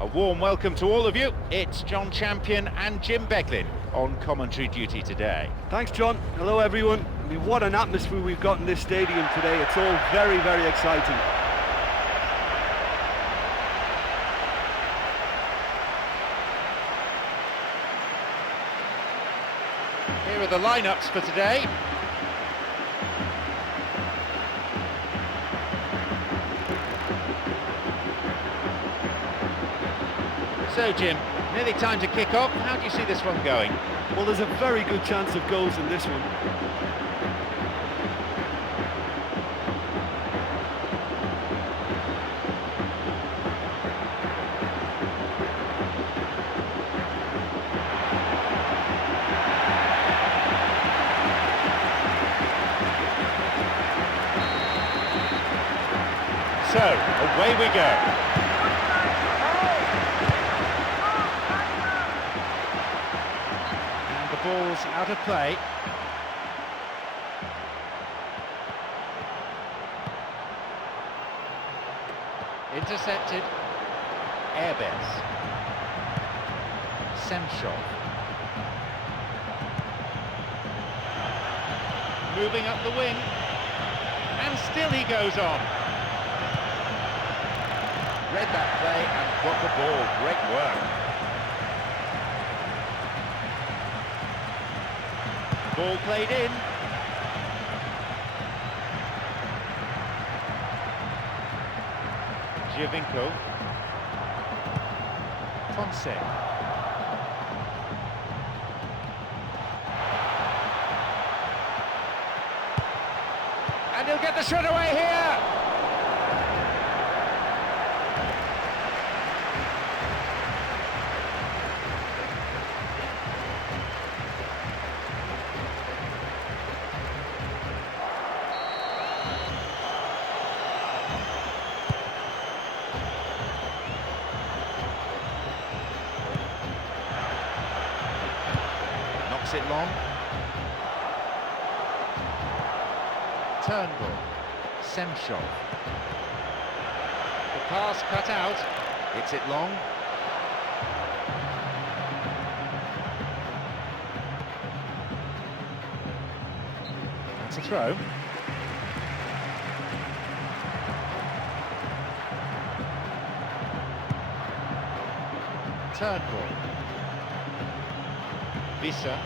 A warm welcome to all of you. It's John Champion and Jim Beglin on commentary duty today. Thanks, John. Hello, everyone. I mean, what an atmosphere we've got in this stadium today. It's all very, very exciting. Here are the lineups for today. So, Jim, nearly time to kick off. How do you see this one going? Well, there's a very good chance of goals in this one. So, away we go. Ball's out of play. Intercepted. Airbes. Semshov. Moving up the wing. And still he goes on. Read that play and got the ball. Great work. Ball played in. Giovinco. Ponce. And he'll get the shot away here. It long. Turnbull. Semshov. The pass cut out. Hits it long. That's a throw. Turnbull. Visa.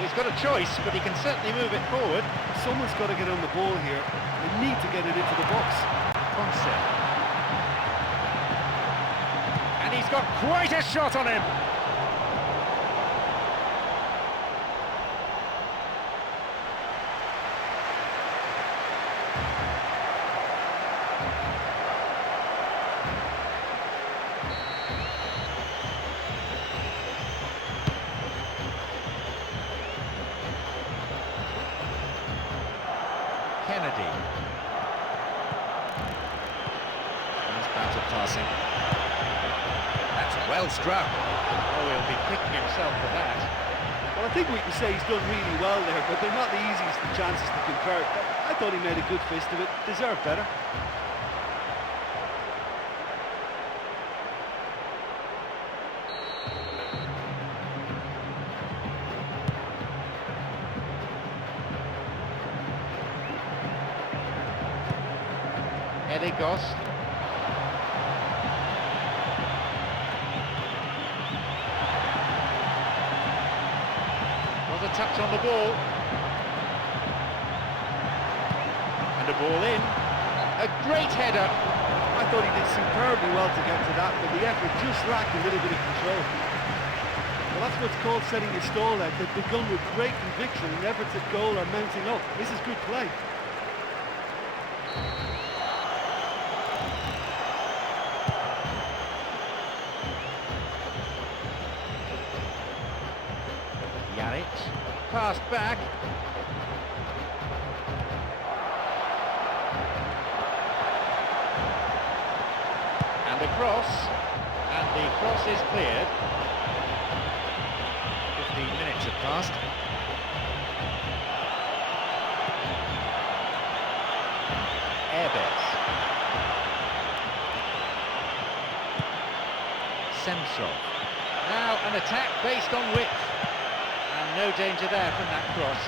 He's got a choice, but he can certainly move it forward. Someone's got to get on the ball here. They need to get it into the box. Ponce. And he's got quite a shot on him. Kennedy. He's battle passing. That's well struck. Oh, he'll be kicking himself for that. Well, I think we can say he's done really well there, but they're not the easiest of chances to convert. I thought he made a good fist of it. Deserved better. Eligos. Was a touch on the ball. And a ball in. A great header. I thought he did superbly well to get to that, but the effort just lacked a little bit of control. Well, that's what's called setting your stall out. They've begun with great conviction and efforts at goal are mounting up. This is good play. Passed back. And a cross. And the cross is cleared. 15 minutes have passed. Airbes. Semshov. Now an attack based on width. And no danger there from that cross.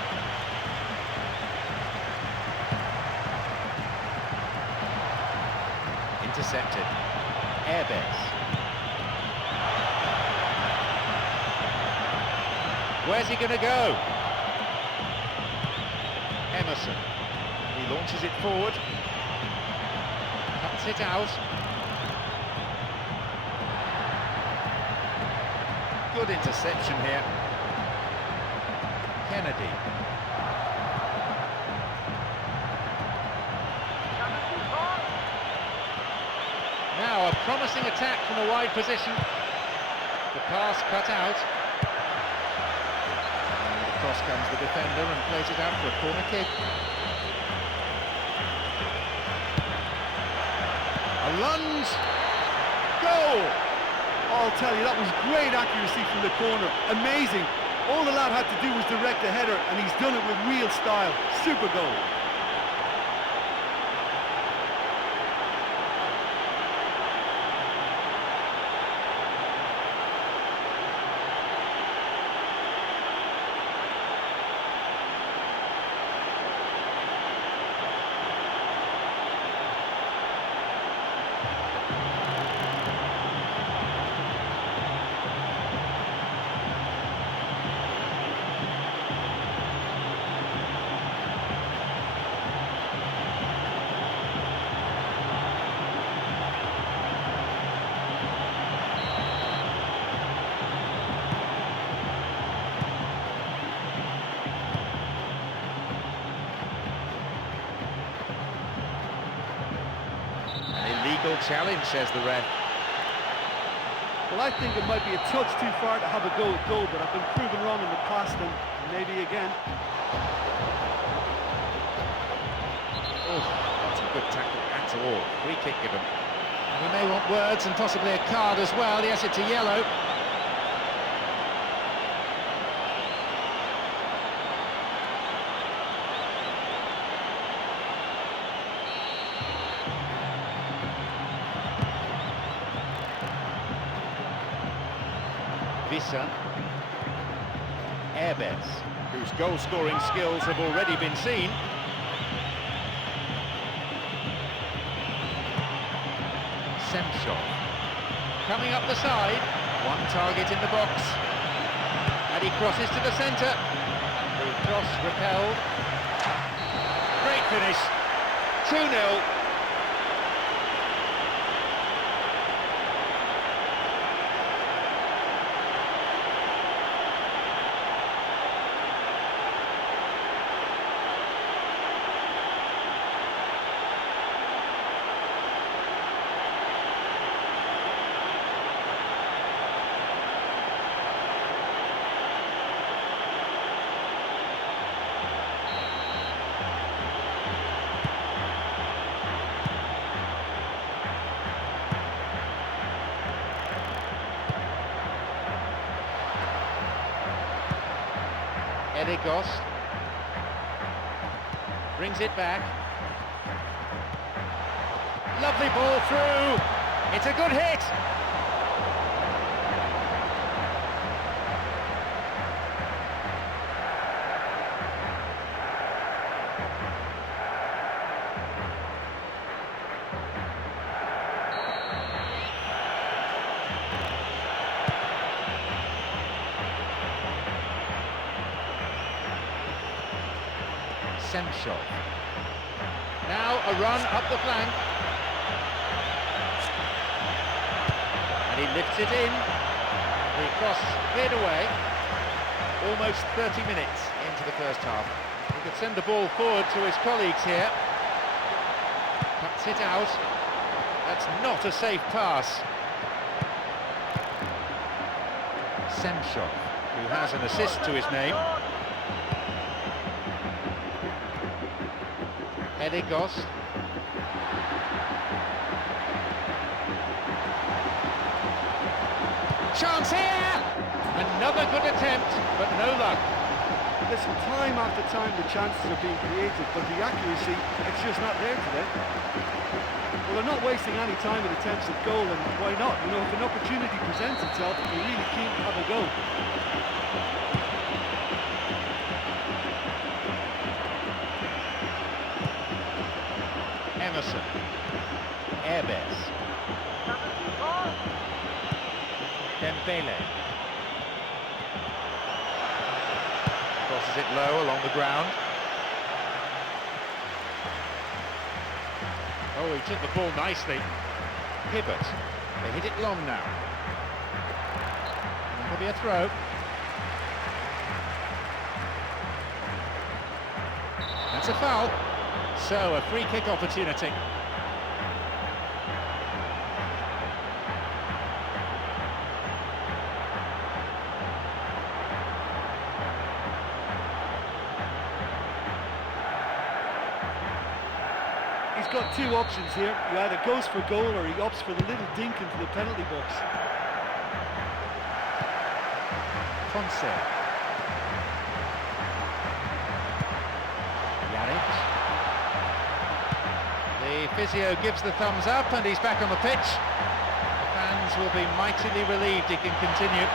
Intercepted. Airbes. Where's he going to go? Emerson. He launches it forward. Cuts it out. Good interception here. Kennedy. Now a promising attack from a wide position. The pass cut out. And across comes the defender and plays it out for a corner kick. A lunge. Goal! Oh, I'll tell you, that was great accuracy from the corner. Amazing. All the lad had to do was direct the header, and he's done it with real style. Super goal. Challenge, says the ref. Well, I think it might be a touch too far to have a go at goal, but I've been proven wrong in the past, and maybe again. Oh, not a good tackle at all. Free kick given. And he may want words and possibly a card as well. Yes, it's a yellow. Visa. Airbes, whose goal-scoring skills have already been seen. Semshov. Coming up the side. One target in the box. And he crosses to the centre. The cross repelled. Great finish. 2-0. Gost brings it back. Lovely ball through. It's a good hit. Semshov. Now a run up the flank. And he lifts it in. The cross cleared away. Almost 30 minutes into the first half. He could send the ball forward to his colleagues here. Cuts it out. That's not a safe pass. Semshov, who has an assist to his name. Gost. Chance here! Another good attempt, but no luck. Listen, time after time the chances are being created, but the accuracy, it's just not there today. Well, they're not wasting any time with attempts at goal, and why not? You know, if an opportunity presents itself, they're really keen to have a go. Emerson. Airbes. Dembele. Crosses it low along the ground. Oh, he took the ball nicely. Hibbert. They hit it long now. And that'll be a throw. That's a foul. So, a free kick opportunity. He's got two options here. He either goes for goal or he opts for the little dink into the penalty box. Ponce. Yannick. The physio gives the thumbs up and he's back on the pitch. The fans will be mightily relieved he can continue.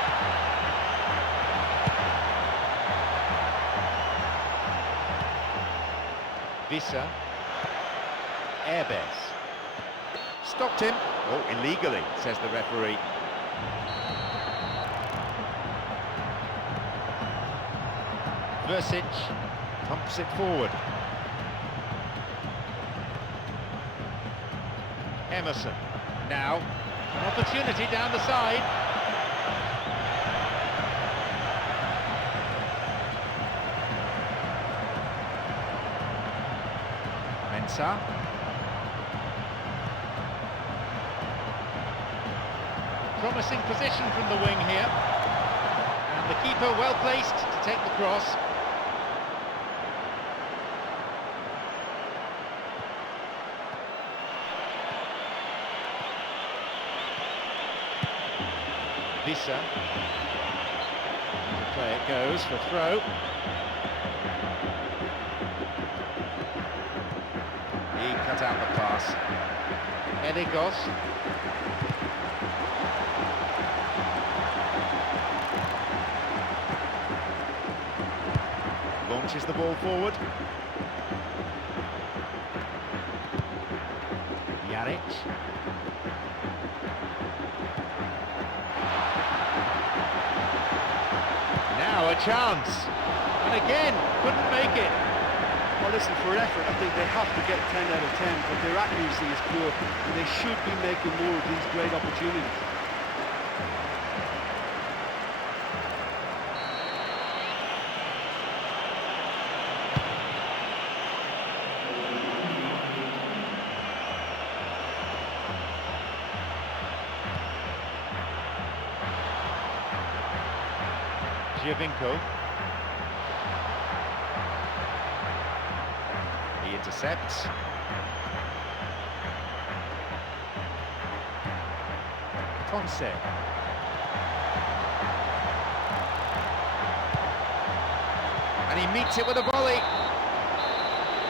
Visa. Airbes. Stopped him. Oh, illegally, says the referee. Versic pumps it forward. Emerson. Now, an opportunity down the side. Mensah. Promising position from the wing here. And the keeper well placed to take the cross. Visa. The play it goes for throw. He cut out the pass. Edigos. Launches the ball forward. Yannick. Now a chance, and again, couldn't make it. Well, listen, for effort, I think they have to get 10 out of 10, but their accuracy is poor, and they should be making more of these great opportunities. Giovinco. He intercepts. Ponce. And he meets it with a volley.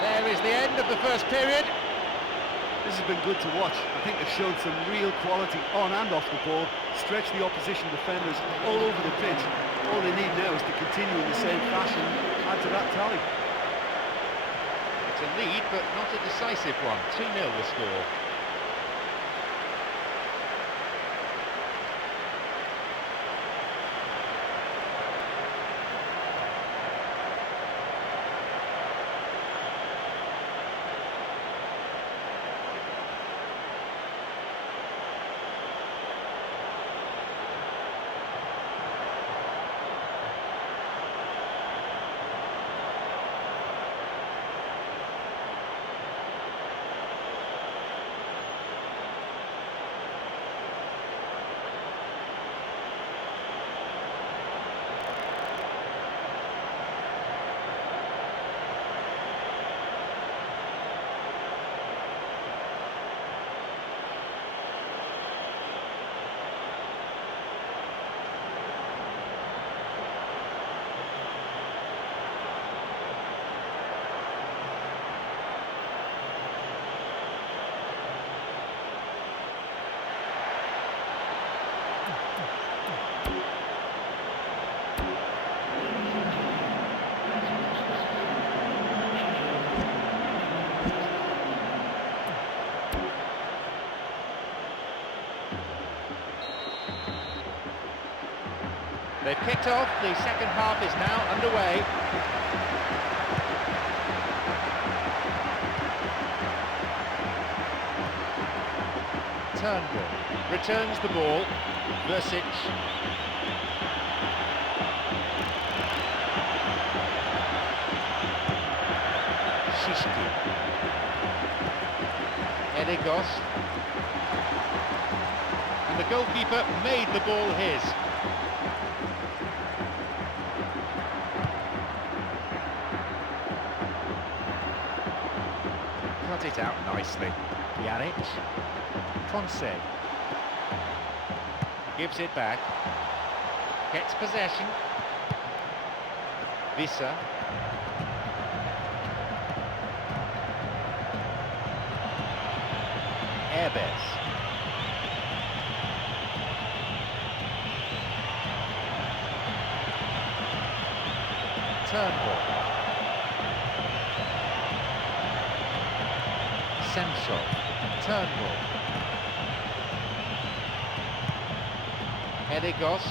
There is the end of the first period. This has been good to watch. I think they've shown some real quality on and off the ball, stretched the opposition defenders all over the pitch. All they need now is to continue in the same fashion, add to that tally. It's a lead, but not a decisive one. 2-0 the score. They've kicked off, the second half is now underway. Turnbull returns the ball. Versic. Shishki. Edegos. And the goalkeeper made the ball his. Cut it out nicely. Janic. Ponce. Gives it back. Gets possession. Vissa. Airbes. Turnbull. Sensor. Turnbull. Edegos.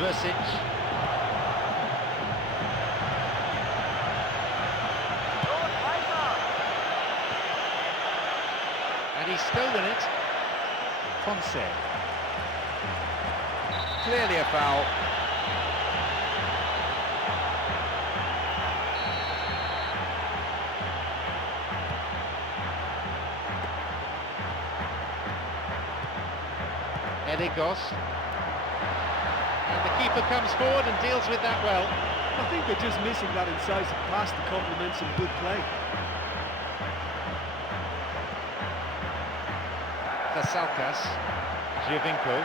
Versic. And he's stolen it. Ponce. Clearly a foul. Edegos. And the keeper comes forward and deals with that well. I think they're just missing that incisive pass to complement some good play. Salkas, Giovinco.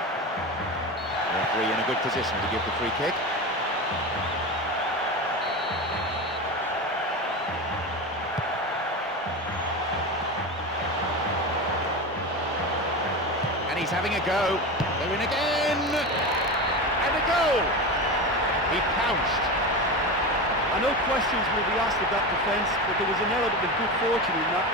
Referee in a good position to give the free kick. And he's having a go. They're in again. And a goal. He pounced. I know questions will be asked of that defence, but there was an element of good fortune in that.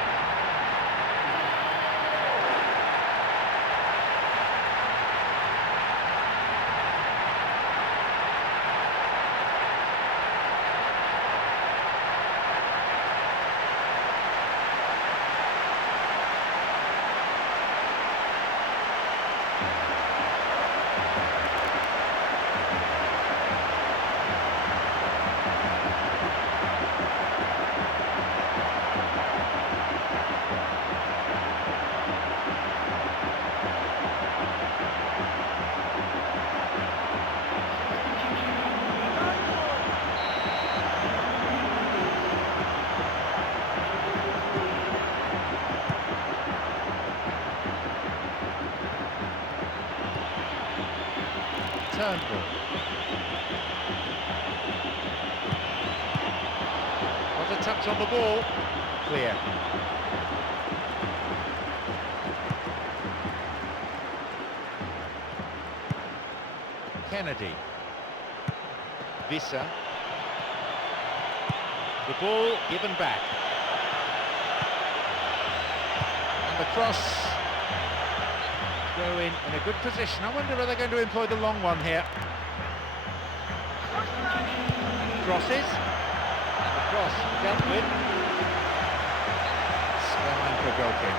Turnbull. Got a touch on the ball. Clear. Kennedy. Vissa. The ball given back. And the cross. Go in a good position. I wonder if they're going to employ the long one here. Crosses. And the cross dealt with. Spellman for goal kick.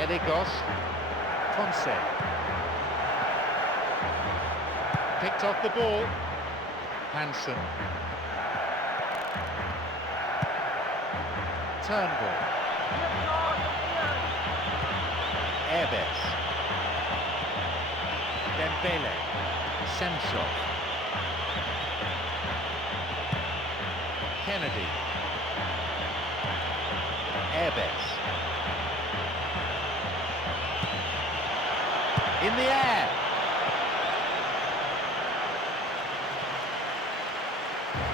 Edegos. Ponce. Picked off the ball. Hansen. Turnbull. Airbes. Dembele. Sensor. Kennedy. Airbes. In the air.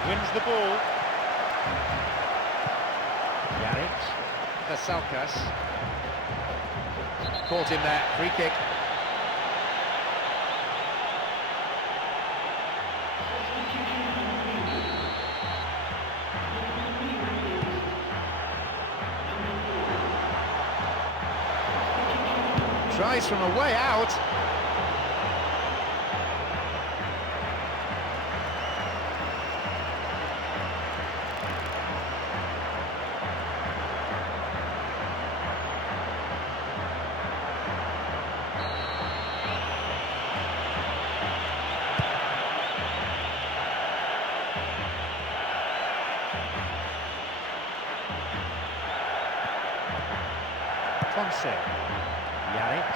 Wins the ball. Janic. Salkas. Caught him there. Free kick. Tries from a way out. Manic.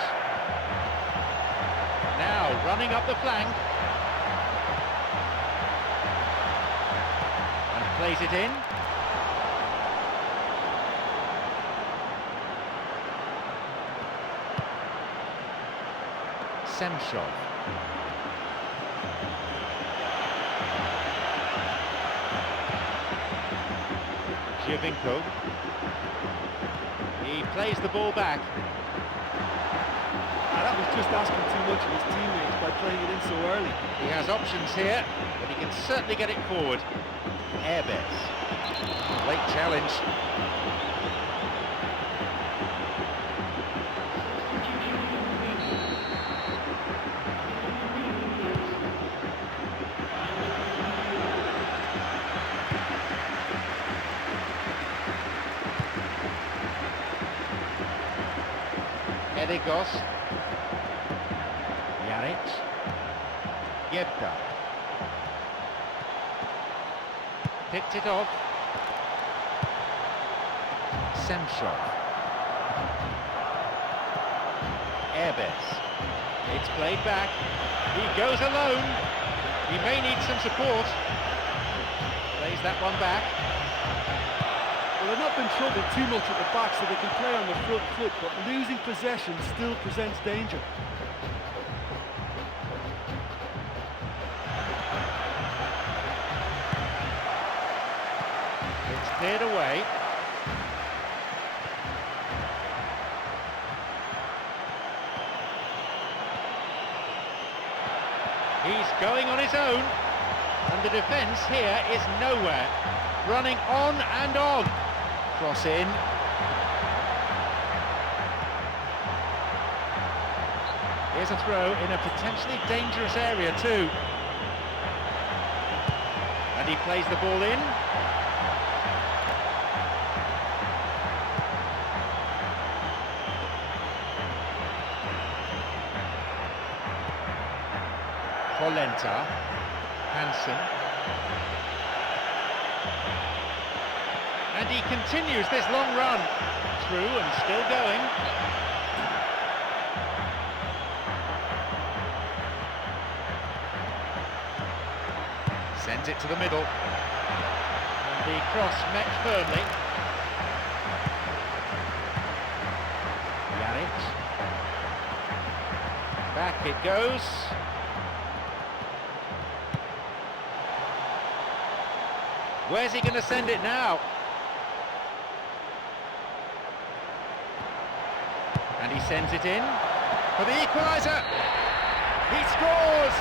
Now running up the flank. And plays it in. Semshov. Giovinco. He plays the ball back. That was just asking too much of his teammates by playing it in so early. He has options here, but he can certainly get it forward. Airbets. Late challenge. Edegos. Manic. Yebda. Picked it off. Semshov. Airbets. It's played back. He goes alone. He may need some support. Plays that one back. Well, they've not been troubled too much at the back, so they can play on the front foot, but losing possession still presents danger. It's cleared away. He's going on his own, and the defence here is nowhere. Running on and on. Cross in. Here's a throw in a potentially dangerous area too. And he plays the ball in. Polenta, Hansen, and he continues this long run, through and still going. Sends it to the middle, and the cross met firmly. Manic, back it goes. Where's he going to send it now? And he sends it in for the equaliser. He scores!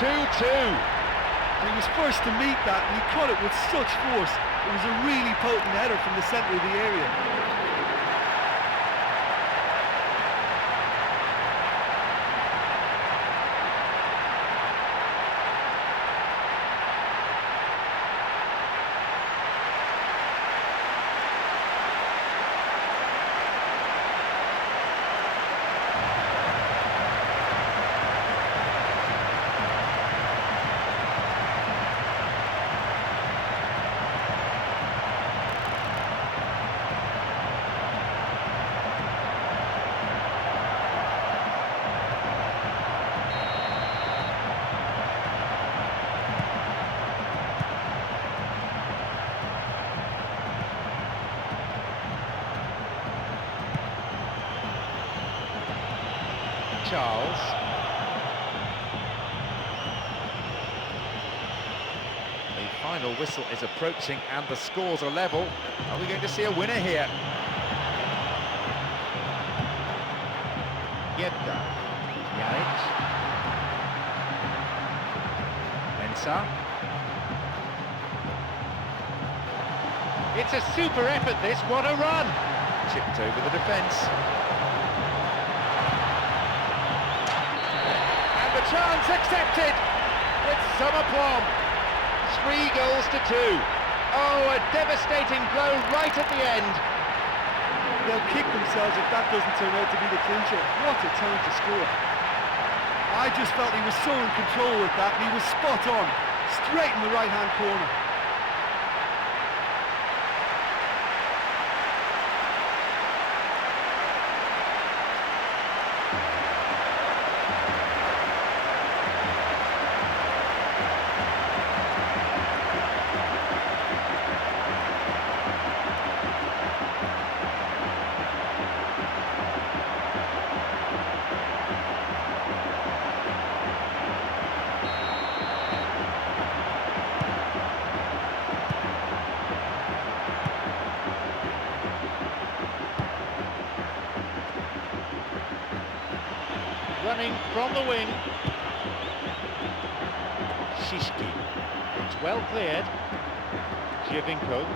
2-2. And he was first to meet that, and he cut it with such force. It was a really potent header from the centre of the area. Charles. The final whistle is approaching and the scores are level. Are we going to see a winner here? Yebda. Manic. Mensah. It's a super effort this, what a run! Chipped over the defence. chance accepted with some aplomb. 3 goals to 2. Oh, a devastating blow right at the end. They'll kick themselves if that doesn't turn out to be the clincher. What a time to score. I just felt he was so in control with that, and he was spot on, straight in the right-hand corner. Running from the wing. Shishki. It's well cleared. Giovinco.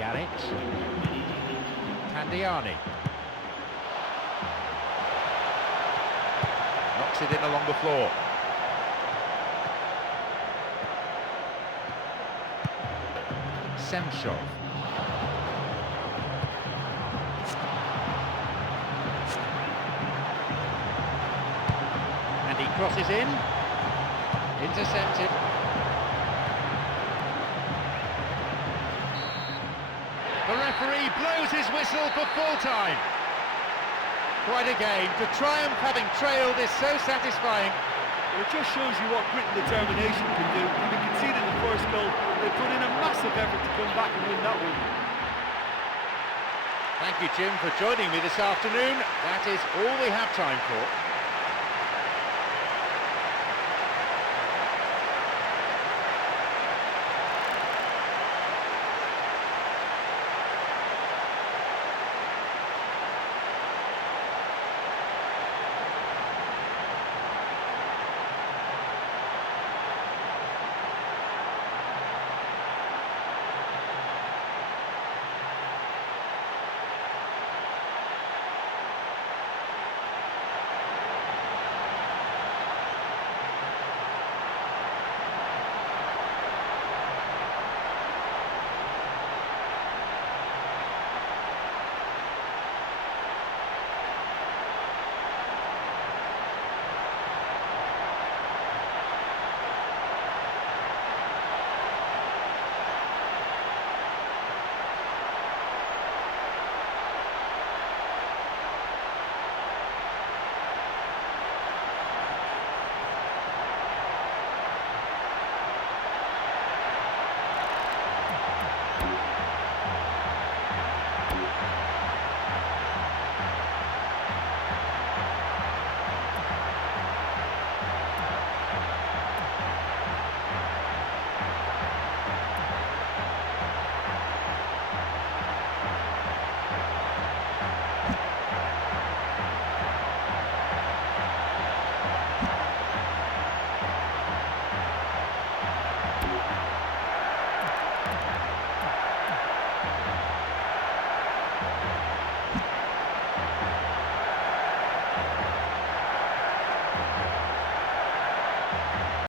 Yannick. Pandiani. Knocks it in along the floor. Semchov. And he crosses in. Intercepted. The referee blows his whistle for full time. Quite a game. To triumph having trailed is so satisfying. Well, it just shows you what grit and determination can do. Having conceded the first goal, they put in a massive effort to come back and win that one. Thank you, Jim, for joining me this afternoon. That is all we have time for.